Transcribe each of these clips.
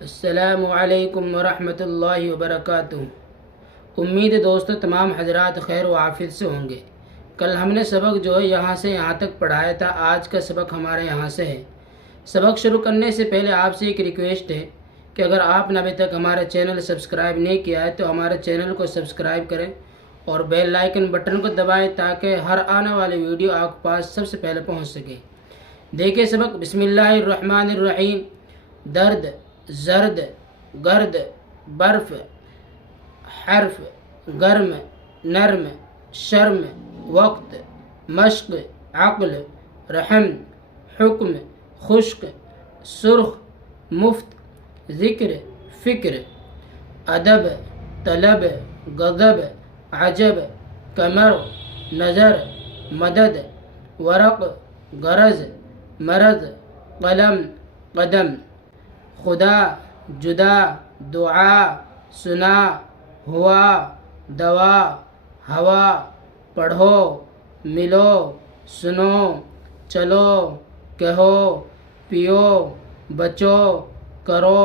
السلام علیکم ورحمۃ اللہ وبرکاتہ۔ امید ہے دوستو تمام حضرات خیر و عافیت سے ہوں گے۔ کل ہم نے سبق جو ہے یہاں سے یہاں تک پڑھایا تھا، آج کا سبق ہمارے یہاں سے ہے۔ سبق شروع کرنے سے پہلے آپ سے ایک ریکویسٹ ہے کہ اگر آپ نے ابھی تک ہمارا چینل سبسکرائب نہیں کیا ہے تو ہمارے چینل کو سبسکرائب کریں اور بیل آئیکن بٹن کو دبائیں تاکہ ہر آنے والی ویڈیو آپ کے پاس سب سے پہلے پہنچ سکے۔ دیکھیں سبق، بسم اللہ الرحمن الرحیم۔ درد، زرد، گرد، برف، حرف، گرم، نرم، شرم، وقت، مشق، عقل، رحم، حکم، خشک، سرخ، مفت، ذکر، فکر، ادب، طلب، غضب، عجب، کمر، نظر، مدد، ورق، غرض، مرض، قلم، قدم، خدا، جدا، دعا، سنا، ہوا، دوا، ہوا، پڑھو، ملو، سنو، چلو، کہو، پیو، بچو، کرو،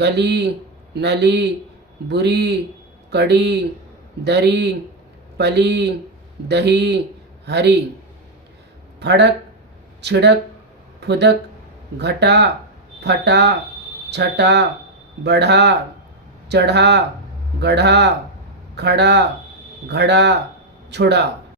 گلی، نلی، بری، کڑی، دری، پلی، دہی، ہری، پھڑک، چھڑک، پھدک، گھٹا، پھٹا، چھٹا، بڑھا، چڑھا، گڑھا، کھڑا، گھڑا، چھڑا۔